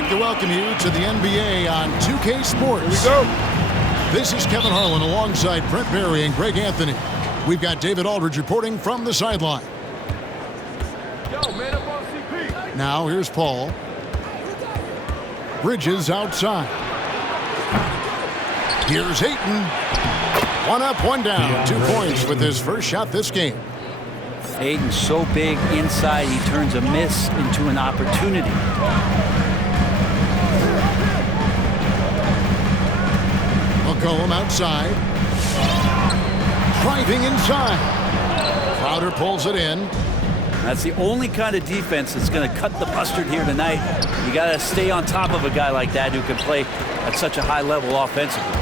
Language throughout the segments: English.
like to welcome you to the NBA on 2K Sports. Here we go. This is Kevin Harlan alongside Brent Barry and Greg Anthony. We've got David Aldridge reporting from the sideline. Yo, man up on CP. Now here's Paul. Bridges outside. Here's Ayton. One up, one down. 2 points with his first shot this game. Ayton's so big inside, he turns a miss into an opportunity. McCollum outside. Driving inside. Crowder pulls it in. That's the only kind of defense that's going to cut the mustard here tonight. You got to stay on top of a guy like that who can play at such a high level offensively.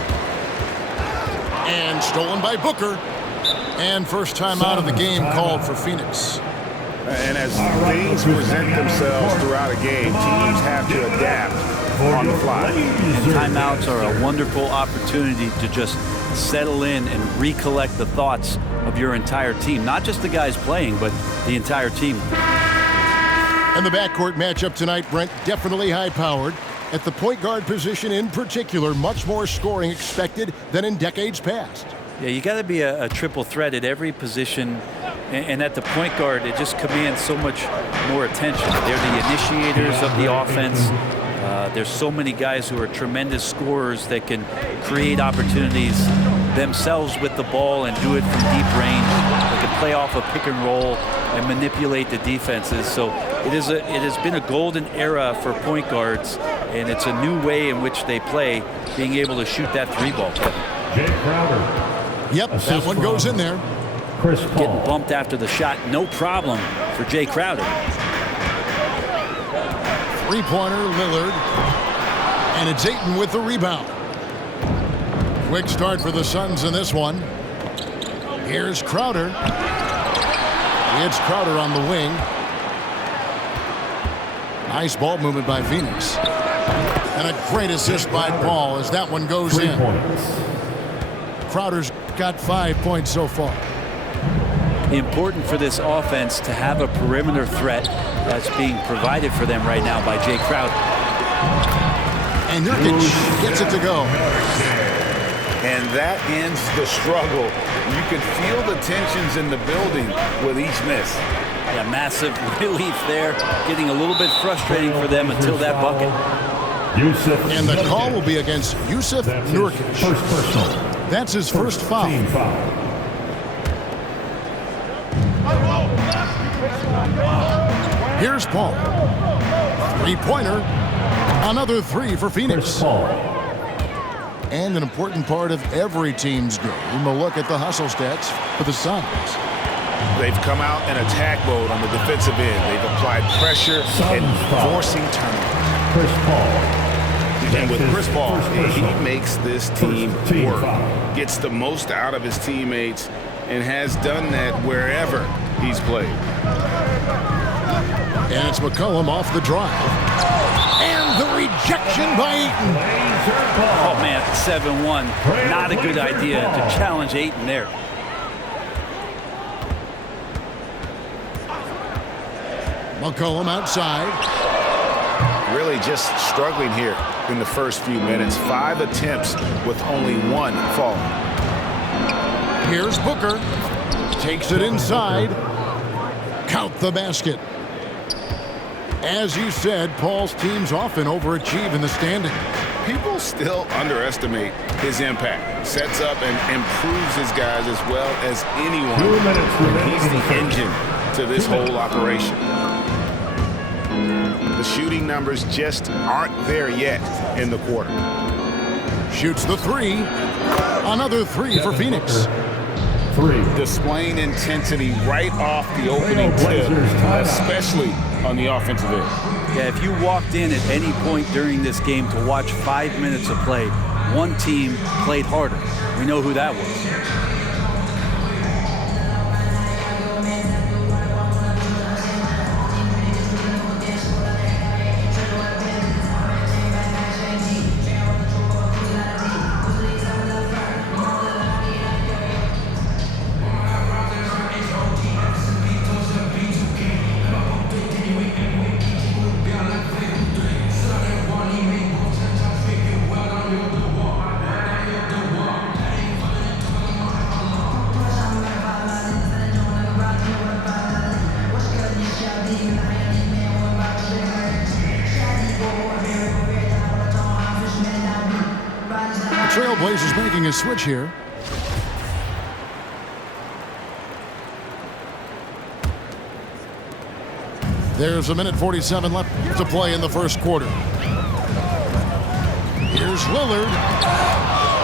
And stolen by Booker. And first time out of the game called for Phoenix. And as things present themselves throughout a game, teams have to adapt on the fly. And timeouts are a wonderful opportunity to just settle in and recollect the thoughts of your entire team. Not just the guys playing, but the entire team. And the backcourt matchup tonight, Brent, definitely high-powered. At the point guard position in particular, much more scoring expected than in decades past. Yeah, you got to be a triple threat at every position, and at the point guard, it just commands so much more attention. They're the initiators of the offense. There's so many guys who are tremendous scorers that can create opportunities themselves with the ball and do it from deep range. They can play off a pick and roll and manipulate the defenses. So it has been a golden era for point guards, and it's a new way in which they play, being able to shoot that three ball. Jay Crowder. Yep, that one goes in there. Chris Paul. Getting bumped after the shot, no problem for Jay Crowder. Three-pointer, Lillard. And it's Ayton with the rebound. Quick start for the Suns in this one. Here's Crowder. It's Crowder on the wing. Nice ball movement by Phoenix. And a great assist by Paul as that one goes 3 in. points. Crowder's got 5 points so far. Important for this offense to have a perimeter threat that's being provided for them right now by Jay Crowder. And Nurkic gets it to go. And that ends the struggle. You can feel the tensions in the building with each miss. Yeah, massive relief there. Getting a little bit frustrating for them until that bucket. And the call will be against Yusuf Nurkic. First personal. That's his first foul. Team foul. Here's Paul. Three-pointer. Another three for Phoenix. Chris Paul. And an important part of every team's game, a look at the hustle stats for the Suns. They've come out in attack mode on the defensive end. They've applied pressure and forcing turnovers. Chris Paul. And with Chris Paul, he makes this team work, gets the most out of his teammates, and has done that wherever he's played. And it's McCollum off the drive. And the rejection by Ayton. Oh, man, 7-1. Not a good idea to challenge Ayton there. McCollum outside. Really just struggling here in the first few minutes. 5 attempts with only 1 fall. Here's Booker. Takes it inside. Count the basket. As you said, Paul's teams often overachieve in the standing. People still underestimate his impact. Sets up and improves his guys as well as anyone. 2 minutes remaining. He's the engine to this whole operation. The shooting numbers just aren't there yet in the quarter. Shoots the three. Another three for Phoenix. 3. Displaying intensity right off the opening tip, especially on the offensive end. Yeah, if you walked in at any point during this game to watch 5 minutes of play, one team played harder. We know who that was. Trailblazers making a switch here. There's 1:47 left to play in the first quarter. Here's Lillard.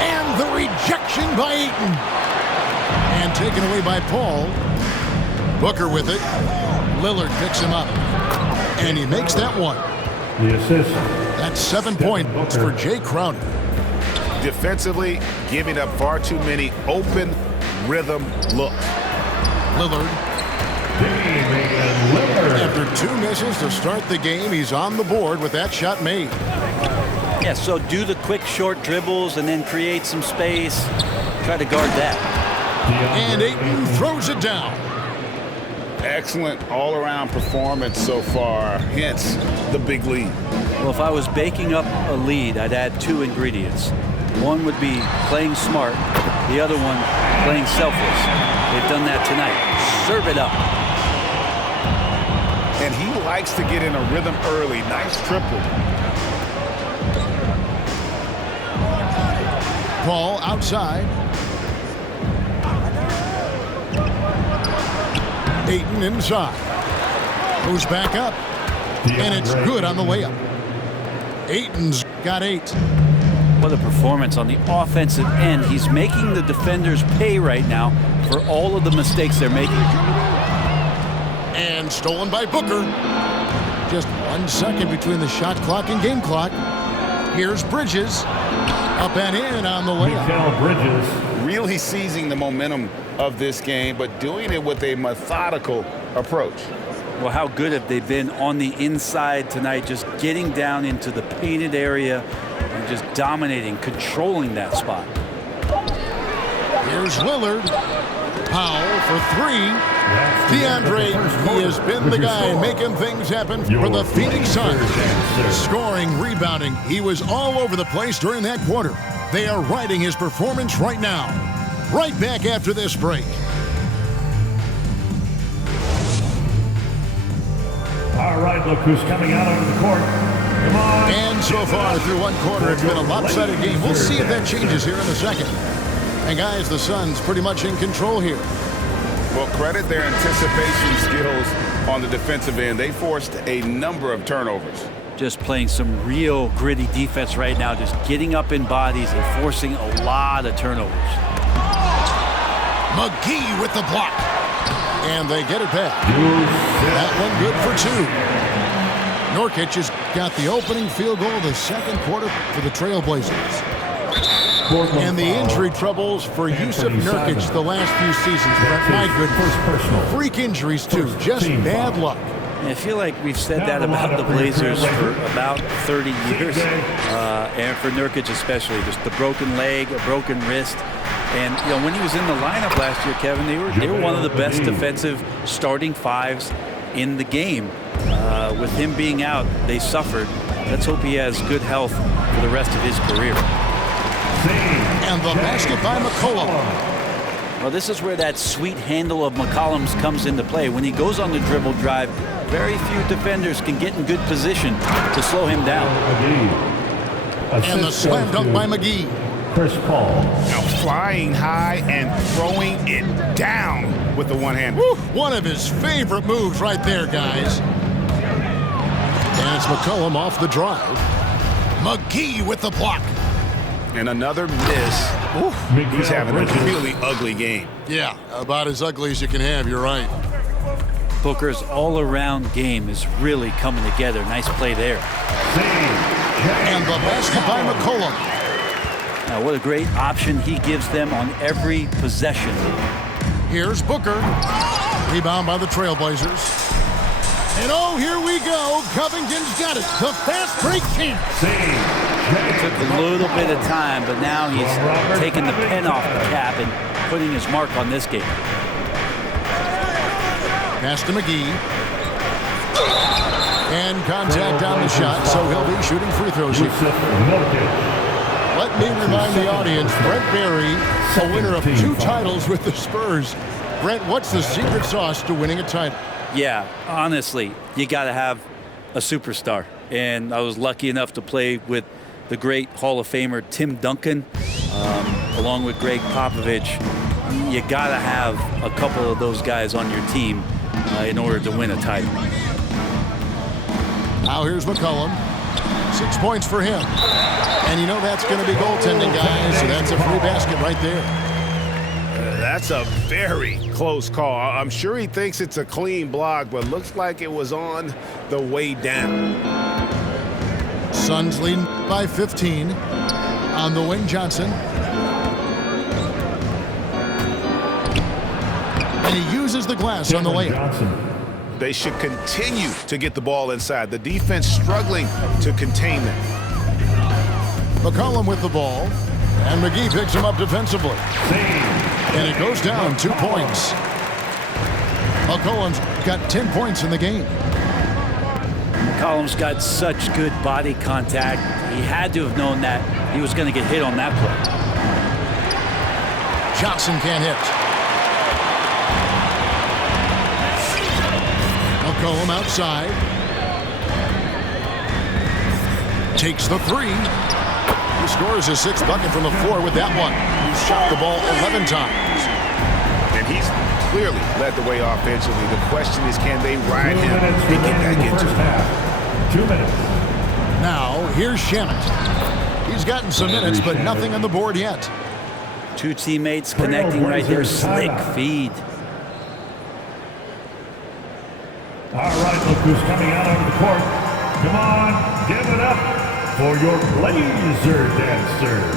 And the rejection by Ayton. And taken away by Paul. Booker with it. Lillard picks him up. And he makes that one. The assist. That's 7 points for Jay Crowder. Defensively, giving up far too many open rhythm looks. Lillard. After 2 misses to start the game, he's on the board with that shot made. Yeah, so do the quick short dribbles and then create some space. Try to guard that. And Ayton throws it down. Excellent all-around performance so far, hence the big lead. Well, if I was baking up a lead, I'd add 2 ingredients. One would be playing smart. The other one, playing selfless. They've done that tonight. Serve it up. And he likes to get in a rhythm early. Nice triple. Paul outside. Ayton inside. Goes back up. And it's good on the layup. Ayton's got 8. What a performance on the offensive end. He's making the defenders pay right now for all of the mistakes they're making. And stolen by Booker. Just 1 second between the shot clock and game clock. Here's Bridges. Up and in on the layup. Mikal Bridges. Really seizing the momentum of this game, but doing it with a methodical approach. Well, how good have they been on the inside tonight, just getting down into the painted area and just dominating, controlling that spot. Here's Lillard. Powell for 3. DeAndre, he has been the guy making things happen for the Phoenix Suns. Scoring, rebounding, he was all over the place during that quarter. They are riding his performance right now. Right back after this break. All right, look who's coming out onto the court. Come on. And so far through 1 quarter, it's been a lopsided game. We'll see if that changes here in a second. And guys, the Suns pretty much in control here. Well, credit their anticipation skills on the defensive end. They forced a number of turnovers. Just playing some real gritty defense right now, just getting up in bodies and forcing a lot of turnovers. McGee with the block. And they get it back. That one good for 2. Nurkic has got the opening field goal of the second quarter for the Trailblazers. And the injury troubles for Yusuf Nurkic the last few seasons. But my goodness, freak injuries too. Just bad luck. I feel like we've said that about the Blazers for about 30 years. And for Nurkic especially, just the broken leg, a broken wrist. And you know, when he was in the lineup last year, Kevin, they were one of the best defensive starting 5s in the game. With him being out, they suffered. Let's hope he has good health for the rest of his career. And the basket by McCollum. Well, this is where that sweet handle of McCollum's comes into play. When he goes on the dribble drive, very few defenders can get in good position to slow him down. And the slam dunk by McGee. Chris Paul. Now flying high and throwing it down with the one hand. One of his favorite moves right there, guys. And it's McCollum off the drive. McGee with the block. And another miss. He's having a really ugly game. Yeah, about as ugly as you can have, you're right. Booker's all-around game is really coming together. Nice play there. And the basket by McCollum. Now, what a great option he gives them on every possession. Here's Booker. Rebound by the Trailblazers. And oh, here we go. Covington's got it. The fast break team. It took a little bit of time, but now he's taking the pen off the cap and putting his mark on this game. Pass to McGee. And contact on the shot, so he'll be shooting free throws here. Let me remind the audience, Brent Barry, a winner of 2 titles with the Spurs. Brent, what's the secret sauce to winning a title? Yeah, honestly, you got to have a superstar. And I was lucky enough to play with the great Hall of Famer Tim Duncan. along with Greg Popovich. You got to have a couple of those guys on your team in order to win a title. Now here's McCollum. 6 points for him. And you know that's going to be goaltending, guys. So that's a free basket right there. That's a very close call. I'm sure he thinks it's a clean block, but looks like it was on the way down. Suns leading by 15 on the wing. Johnson. And he uses the glass on the layup. They should continue to get the ball inside. The defense struggling to contain them. McCollum with the ball. And McGee picks him up defensively. And it goes down 2 points. McCollum's got 10 points in the game. McCollum's got such good body contact. He had to have known that he was going to get hit on that play. Johnson can't hit. McCollum outside. Takes the three. He scores his 6th bucket from the floor with that one. He's shot the ball 11 times. And he's clearly led the way offensively. The question is, can they ride him and get back into it? 2 minutes. Now, here's Shannon. He's gotten some minutes, but nothing on the board yet. 2 teammates connecting right there. Slick feed. All right, look who's coming out onto the court. Come on, give it up for your Blazer dancers.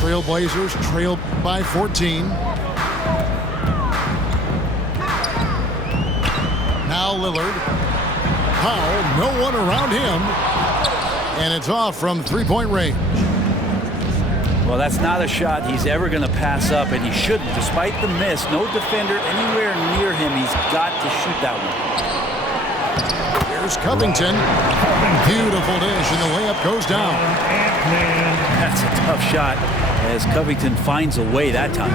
Trailblazers trail by 14. Now Lillard. Powell, no one around him. And it's off from 3-point range. Well, that's not a shot he's ever going to pass up, and he shouldn't. Despite the miss, no defender anywhere near him. He's got to shoot that one. Here's Covington. Beautiful dish, and the layup goes down. That's a tough shot as Covington finds a way that time.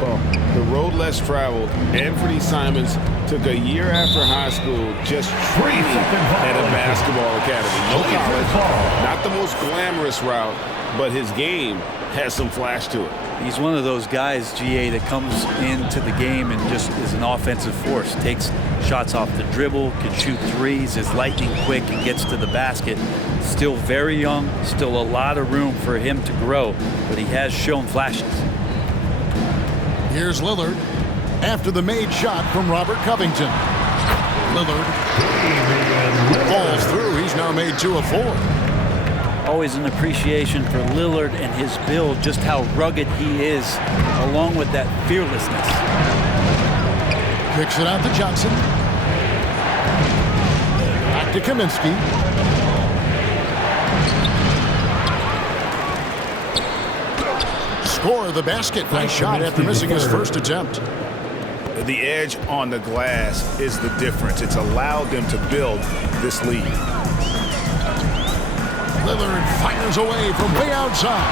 Well, the road less traveled. Anthony Simons took a year after high school just training at a basketball academy. No college, not the most glamorous route, but his game has some flash to it. He's one of those guys, GA, that comes into the game and just is an offensive force. Takes shots off the dribble, can shoot threes, is lightning quick, and gets to the basket. Still very young, still a lot of room for him to grow, but he has shown flashes. Here's Lillard after the made shot from Robert Covington. Lillard falls through. He's now made 2 of 4. Always an appreciation for Lillard and his build, just how rugged he is, along with that fearlessness. Kicks it out to Johnson. Back to Kaminsky. Score the basket. Nice shot after missing his first attempt. The edge on the glass is the difference. It's allowed them to build this lead. Lillard fires away from way outside.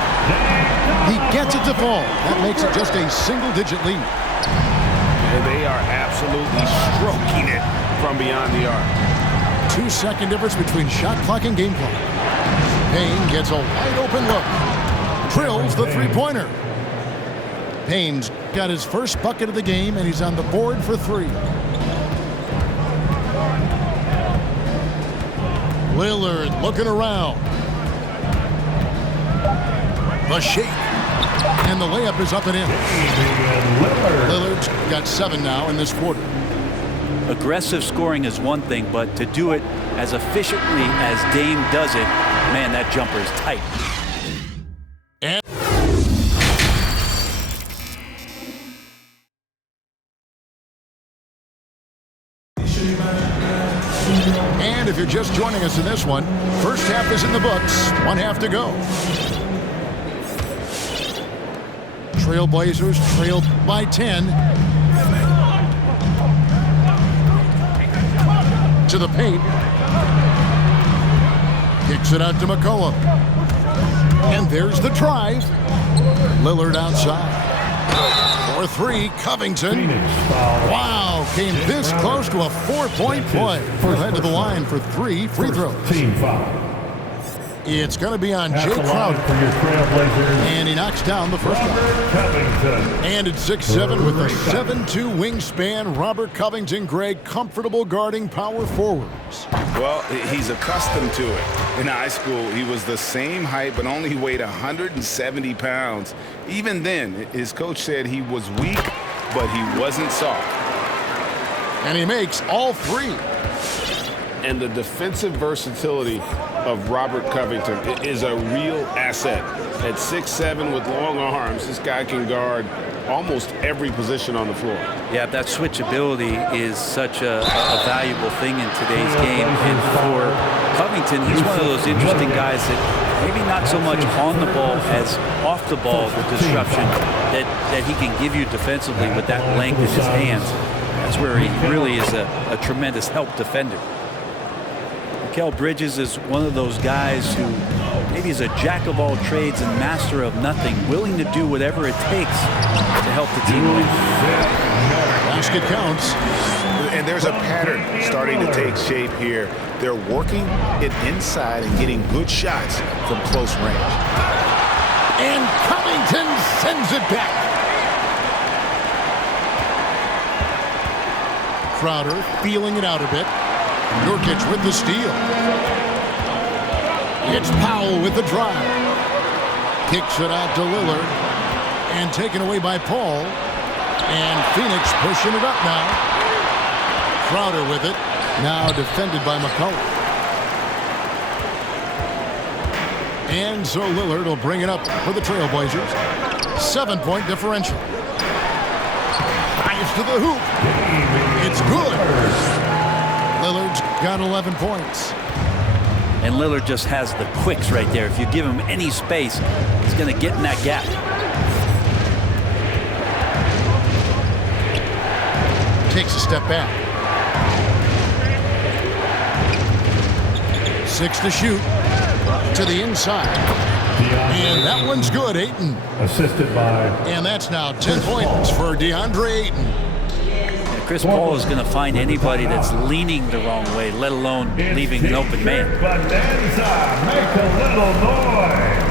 He gets it to fall. That makes it just a single-digit lead. And they are absolutely stroking it from beyond the arc. 2-second difference between shot clock and game clock. Payne gets a wide-open look. Drills the three-pointer. Payne's got his first bucket of the game, and he's on the board for 3. Lillard looking around. The shake. And the layup is up and in. Lillard's got 7 now in this quarter. Aggressive scoring is one thing, but to do it as efficiently as Dame does it, man, that jumper is tight. And if you're just joining us in this one, first half is in the books, 1 half to go. Trailblazers trailed by 10. To the paint. Kicks it out to McCollum. And there's the drive. Lillard outside. For three, Covington. Phoenix foul. Wow, came this close to a 4-point play. He'll head to the line for 3 free throws. Team foul. It's going to be on At Jay the line Crowder. for your Trailblazers, And he knocks down the first one. Robert Covington. And at 6'7" with a 7'2" wingspan, Robert Covington, Greg, comfortable guarding power forwards. Well, he's accustomed to it. In high school, he was the same height, but only weighed 170 pounds. Even then, his coach said he was weak, but he wasn't soft. And he makes all 3. And the defensive versatility of Robert Covington is a real asset. At 6'7" with long arms, this guy can guard almost every position on the floor. Yeah, that switchability is such a valuable thing in today's game. And for Covington, he's one of those interesting guys that maybe not so much on the ball as off the ball, the disruption that he can give you defensively with that length in his hands. That's where he really is a tremendous help defender. Mikal Bridges is one of those guys who maybe is a jack of all trades and master of nothing, willing to do whatever it takes to help the team win. Basket counts. And there's a pattern starting to take shape here. They're working it inside and getting good shots from close range. And Covington sends it back. Crowder feeling it out a bit. Nurkic with the steal. It's Powell with the drive. Kicks it out to Lillard. And taken away by Paul. And Phoenix pushing it up now. Crowder with it. Now defended by McCullough. And so Lillard will bring it up for the Trailblazers. 7-point differential. Drives to the hoop. It's good. Lillard's got 11 points. And Lillard just has the quicks right there. If you give him any space, he's going to get in that gap. Takes a step back. 6 to shoot. To the inside. And that one's good, Ayton. Assisted by. And that's now 10 points for DeAndre Ayton. Chris Paul is going to find anybody that's leaning the wrong way, let alone leaving an open man. Bonanza, make a little noise.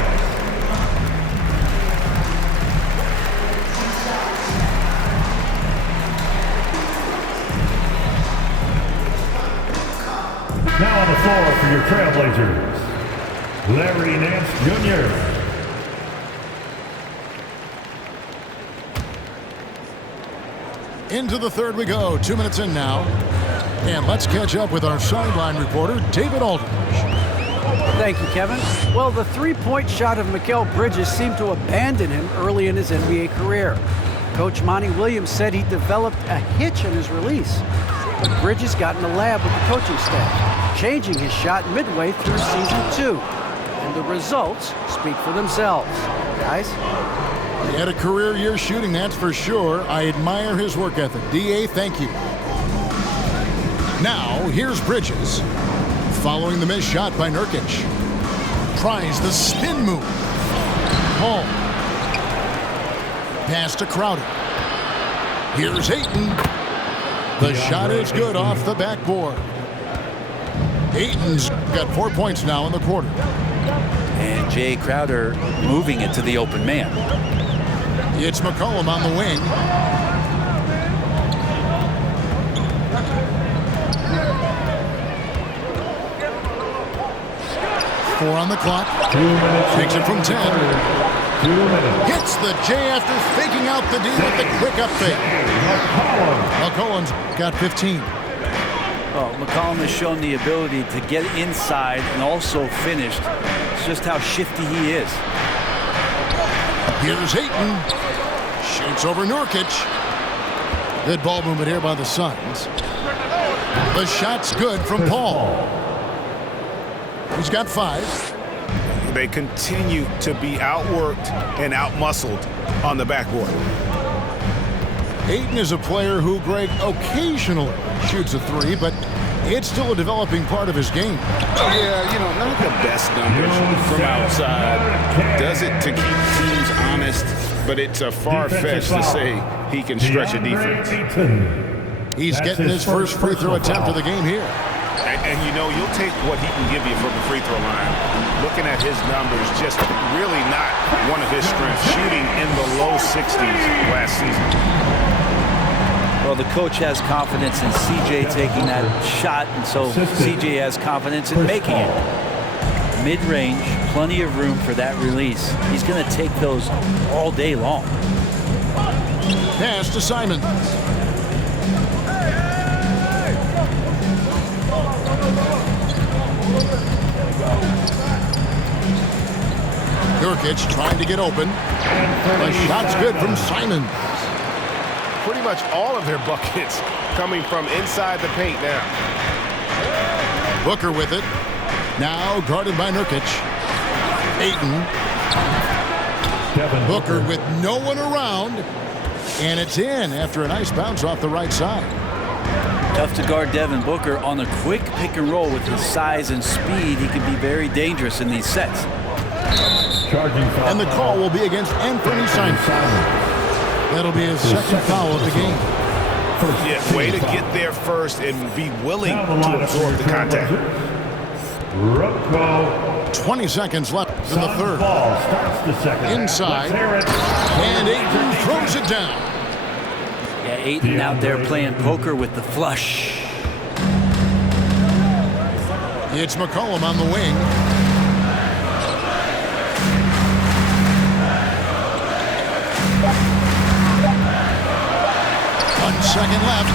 Now on the floor for your Trailblazers, Larry Nance Jr. Into the third we go. 2 minutes in now. And let's catch up with our sideline reporter, David Aldridge. Thank you, Kevin. Well, the three-point shot of Mikal Bridges seemed to abandon him early in his NBA career. Coach Monty Williams said he developed a hitch in his release. But Bridges got in the lab with the coaching staff, changing his shot midway through season 2. And the results speak for themselves. Guys? He had a career year shooting, that's for sure. I admire his work ethic. D.A., thank you. Now, here's Bridges. Following the missed shot by Nurkic. Tries the spin move. Paul. Pass to Crowder. Here's Ayton. The shot is good off the backboard. Ayton's got 4 points now in the quarter. And Jay Crowder moving it to the open man. It's McCollum on the wing. Four on the clock. 2 minutes. Takes it from 10. 2 minutes. Hits the J after faking out the D with the quick up fake. McCollum's got 15. Well, McCollum has shown the ability to get inside and also finished. It's just how shifty he is. Here's Ayton. Shoots over Nurkic. Good ball movement here by the Suns. The shot's good from Paul. He's got 5. They continue to be outworked and outmuscled on the backboard. Ayton is a player who, Greg, occasionally shoots a 3, but It's still a developing part of his game. Yeah, you know, not the best numbers from outside. Does it to keep teams honest, but it's a far-fetched to say he can stretch a defense. He's getting his first free throw attempt of the game here. And you know, you'll take what he can give you from the free throw line. Looking at his numbers, just really not one of his strengths. Shooting in the low 60s last season. Well, the coach has confidence in CJ taking that shot, and so CJ has confidence in making it. Mid-range, plenty of room for that release. He's going to take those all day long. Pass to Simons. Nurkic trying to get open. The shot's good from Simons. Pretty much all of their buckets coming from inside the paint now. Booker with it. Now guarded by Nurkic. Ayton. Booker with no one around. And it's in after a nice bounce off the right side. Tough to guard Devin Booker on a quick pick and roll. With his size and speed, he can be very dangerous in these sets. And the call will be against Anthony Simons. That'll be his second foul of the game. Yeah, way to get there first and be willing to absorb the contact. 20 seconds left in the third. Inside. And Ayton throws it down. Yeah, Ayton out there playing poker with the flush. It's McCollum on the wing. 1 second left.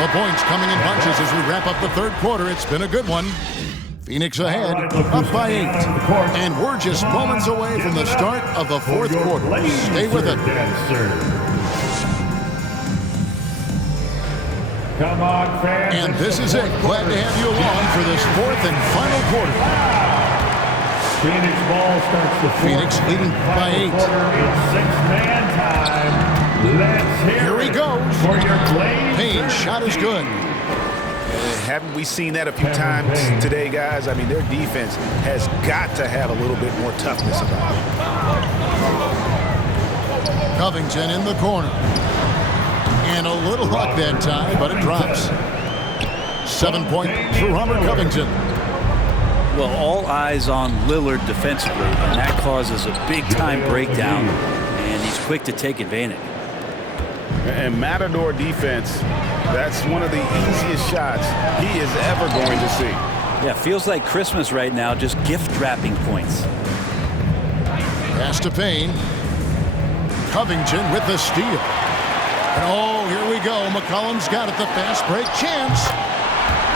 The points coming in bunches as we wrap up the third quarter. It's been a good one. Phoenix ahead, up by 8. And we're just moments away from the start of the fourth quarter. Stay with it. Come on, fans. And this is it. Glad to have you along for this fourth and final quarter. Phoenix ball starts the fourth. Phoenix leading by 8. It's six-man time. Let's hear Here he goes. for your Blazers. Payne's shot is good. Haven't we seen that a few times today, guys? I mean, their defense has got to have a little bit more toughness about it. Covington in the corner. And a little luck that time, but it drops. 7 point for Robert Covington. Well, all eyes on Lillard defensively, and that causes a big-time breakdown, and he's quick to take advantage. And Matador defense, that's one of the easiest shots he is ever going to see. Yeah, feels like Christmas right now, just gift wrapping points. Pass to Payne. Covington with the steal. And oh, here we go. McCollum's got it. The fast break chance.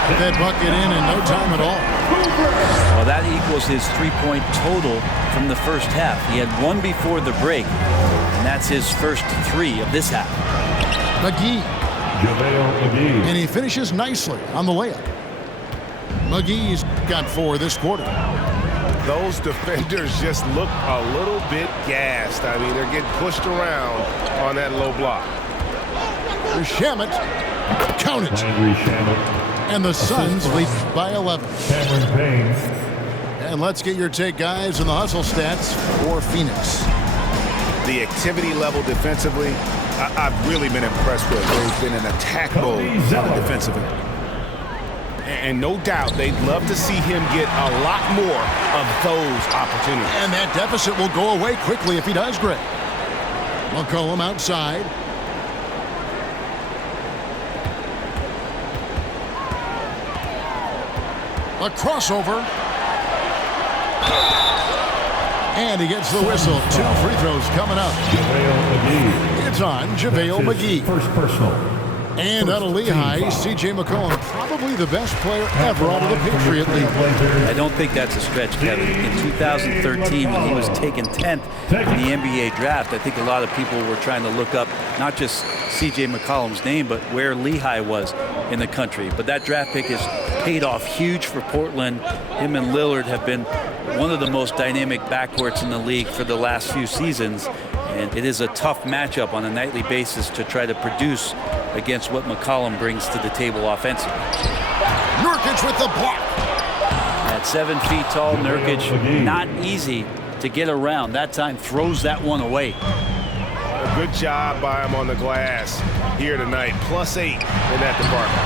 Put that bucket in no time at all. Well, that equals his three-point total from the first half. He had one before the break, and that's his first 3 of this half. McGee. And he finishes nicely on the layup. McGee's got 4 this quarter. Those defenders just look a little bit gassed. I mean, they're getting pushed around on that low block. Shamet. Count it. And the Suns lead by 11. Cameron Payne. And let's get your take, guys, on the hustle stats for Phoenix. The activity level defensively, I've really been impressed with. There's been an attack mode on the defensive end. And no doubt they'd love to see him get a lot more of those opportunities. And that deficit will go away quickly if he does great. McCollum outside. A crossover. And he gets the whistle. 2 free throws coming up. It's on JaVale McGee. First personal. And out of Lehigh, C.J. McCollum, probably the best player ever out of the Patriot League. I don't think that's a stretch, Kevin. In 2013, when he was taken 10th in the NBA draft, I think a lot of people were trying to look up not just C.J. McCollum's name, but where Lehigh was in the country. But that draft pick has paid off huge for Portland. Him and Lillard have been one of the most dynamic backcourts in the league for the last few seasons. And it is a tough matchup on a nightly basis to try to produce against what McCollum brings to the table offensively. Nurkic with the block. At 7 feet tall, Nurkic, not easy to get around. That time throws that one away. A good job by him on the glass here tonight. +8 in that department.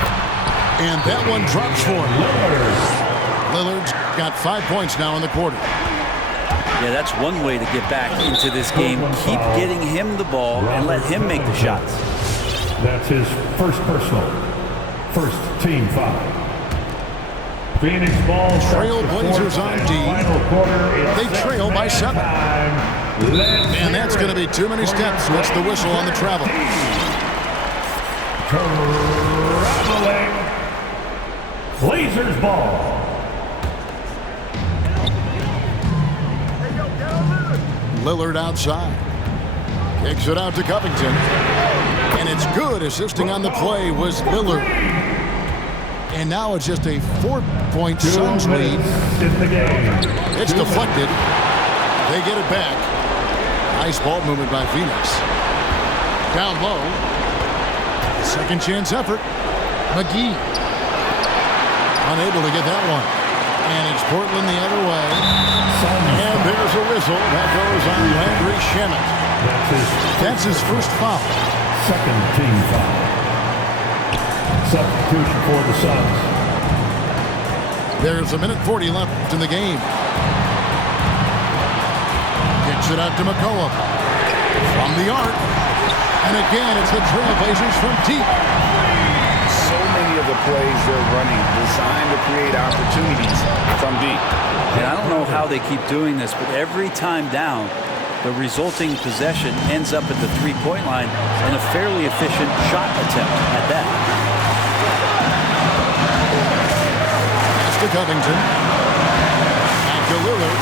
And that one drops for him. Lillard's got 5 points now in the quarter. Yeah, that's one way to get back into this game. Keep getting him the ball and let him make the shots. That's his first personal. First team foul. Phoenix ball. Trailblazers on D. They trail by 7. And that's going to be too many steps. That's the whistle on the travel. Traveling. Blazers ball. Lillard outside. Kicks it out to Covington. And it's good. Assisting on the play was Lillard. And now it's just a 4-point Suns lead. It's deflected. They get it back. Nice ball movement by Phoenix. Down low. Second chance effort. McGee. Unable to get that one. And it's Portland the other way. And there's a whistle. That goes on Landry Shamet. That's his first foul. Second team foul. Substitution for the Suns. There's 1:40 left in the game. Kicks it out to McCollum. From the arc. And again, it's the Trailblazers from deep. So many of the plays they're running designed to create opportunities from deep. And I don't know how they keep doing this, but every time down, the resulting possession ends up at the three-point line and a fairly efficient shot attempt at that. Pass to Covington. Back to Lillard.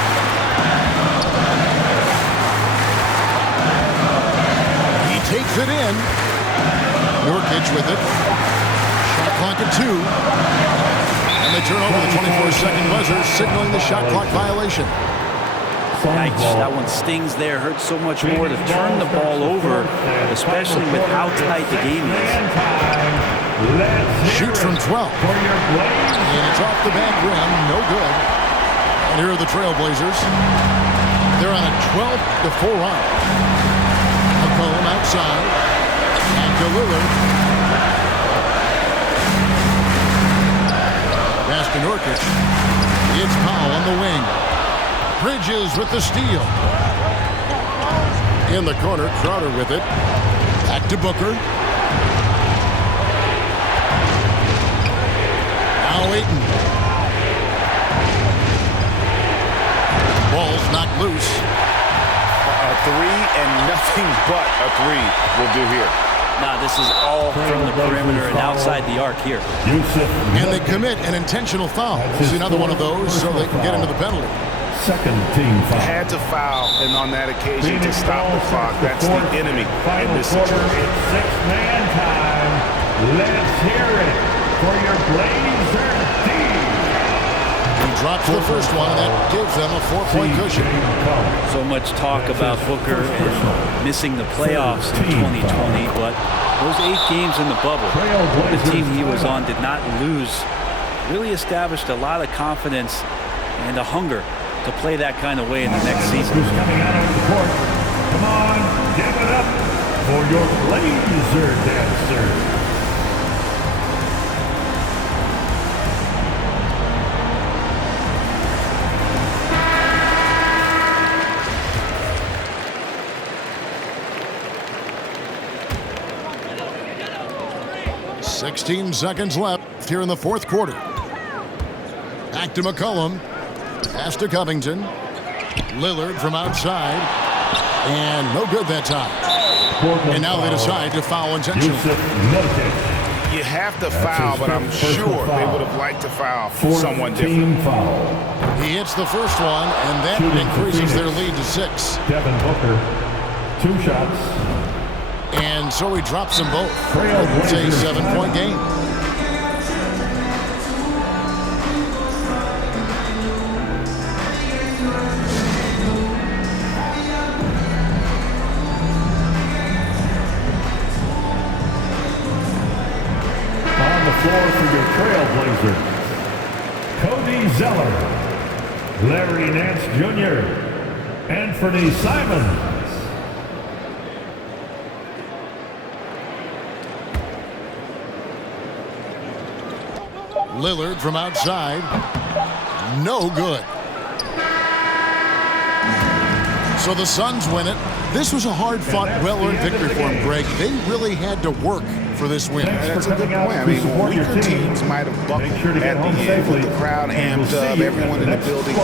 He takes it in. Nurkic with it. Shot clock at 2. And they turn over the 24-second buzzer, signaling the shot clock violation. Yikes, that one stings there. Hurts so much more to turn the ball over, especially with how tight the game is. Shoots from 12. And it's off the back rim. No good. And here are the Trailblazers. They're on a 12-4 run. McCollum outside. And to Lillard. Pass to Nurkic. It's Powell on the wing. Bridges with the steal. In the corner, Crowder with it. Back to Booker. Now Ayton. Ball's knocked loose. A three and nothing but a three will do here. Nah, this is all from the perimeter and outside the arc here. And they commit an intentional foul. This is another one of those so they can get into the penalty. Second team foul. Had to foul, and on that occasion to stop the clock. That's the enemy in this situation. It's six-man time. Let's hear it for your Blazer D. He drops the first one, and that gives them a 4-point cushion. So much talk about Booker and missing the playoffs in 2020, but those 8 games in the bubble, the team he was on did not lose. Really established a lot of confidence and a hunger to play that kind of way in the next season. Who's coming out on the court? Come on, give it up for your Blazer dancer. $16 seconds left here in the fourth quarter. Back to McCollum. Pass to Covington. Lillard from outside. And no good that time. And now they decide to foul intentionally. You have to foul, but I'm sure they would have liked to foul someone different. He hits the first one, and that increases their lead to 6. Devin Booker, 2 shots. And so he drops them both. It's a 7-point game. On the floor for your Trailblazers, Zeller, Larry Nance Jr., Anthony Simons. Lillard from outside. No good. So the Suns win it. This was a hard-fought, well-earned victory for them, Greg. They really had to work for this win. That's a good point. I mean, weaker teams might have buckled at the end with the crowd amped up, everyone in the building